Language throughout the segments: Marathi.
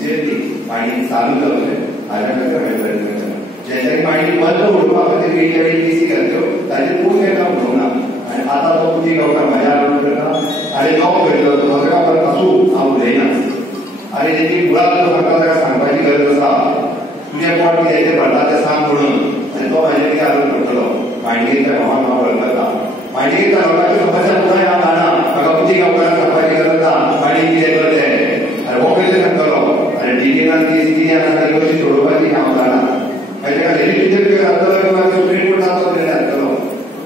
सिन्सियरली मायनिंग चालू जावचें हाज्या खातीर हांवें प्रयत्न केला. ज्याच्यानी मायनिंग बंद उडोवपा खातीर वेगळे वेगळे केसी घाल्यो ताचे खूब तेका उडोवंक ना. आनी आतां तो उदी गावता म्हाज्या आरोप करता आनी नॉक करतलो तो म्हाका परत आसूं हांव उलयना. आनी तेची मुळात म्हाका ताका सांगपाची गरज आसा तुजें पोट कितें भरता तें सांग म्हणून. आनी तो म्हाजेर कितें आरोप करतलो मायनिंगेच्या भावान हांव वळखता. मायनिंगेच्या लोकांची समस्या पुराय हांव जाणा. म्हाका उदी गांवकारांक सांगपाची गरज ना मायनिंग कितें करतें आनी हो पयलीं सांगतलो आनी डिलिनान ती कितें आसा ती कशी सोडोवपाची हांव जाणा. मागीर ताका लेजिस्लेचर जातलो किंवा सुप्रीम कोर्टाचो निर्णय जातलो.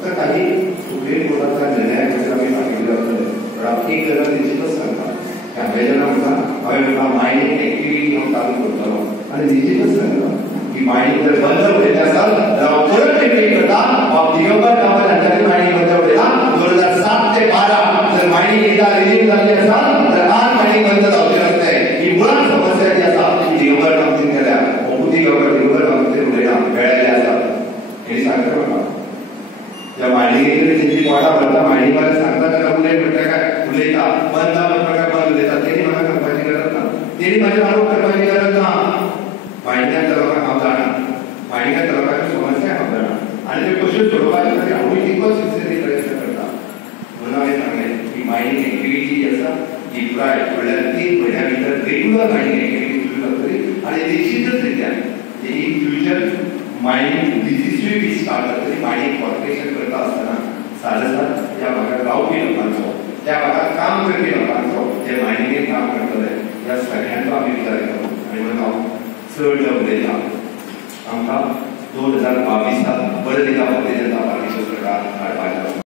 फक्त काही सुप्रीम कोर्टाचा निर्णया खातीर आमी फाटीं जातले. पण हांव एक गजाल निश्चितच सांगता हांवें जेन्ना म्हणटा हांवें मायनिंग एक्टिविटी हांव चालू करतलो आनी निश्चितच सांगता की मायनिंग जर बंद उडयलें आसत जाल्यार हांव परत रिपीट करता हांव दिगंबर कामत हांच्यानी मायनिंग बंद उडयला. 2007 ते 12 जर मायनिंग एकदा रिलीज जाल्ली आसत जाल्यार आज मायनिंग बंद जावचें नासलें. ही मुळात समस्या जी आसा ती दिगंबर कामतीन केल्या. उदी गांवकार दिगंबर कामतीन उडयना मेळ्ळेले आसात हें सांगता म्हाका. ज्या मायनिंगेचेर तेंची पोटां भरता मायनिंगवाले सांगता तेन्ना उलय म्हणटा काय उलयता बंद ना म्हणटा काय बंद उलयता. तेणी म्हाका सांगपाची गरज ना. तेणी म्हाजेर आरोप करपाची गरज ना. मायनिंगांतल्या लोकांक हांव जाणा. मायनिंगांतल्या लोकांच्यो समस्या हांव जाणा आनी त्यो कश्यो सोडोवपाच्यो खातीर हांवूय तितकोच सिन्सियरली प्रयत्न करता. म्हणून हांवें सांगलें की मायनिंग एक्टिविटी जी आसा ही पुराय फुडल्या 3 म्हयन्या भितर रेग्युलर मायनिंग एक्टिविटी सुरू जातली आनी निश्चितच रित्यान इन फ्युचर मायनिंग बिझनेसूय बी स्टार्ट जातली. मायनिंग कॉर्पोरेशन करता आसतना सारस्वत ह्या भागात रावपी लोकांचो त्या भागात काम करपी लोकांचो जे मायनिंगेन काम करतले ह्या सगळ्यांचो आमी विचार करता. आनी म्हणून हांव चड जे उलयता आमकां 2022 परत एका फावटी जनता पार्टीचो सरकार हाडपाचें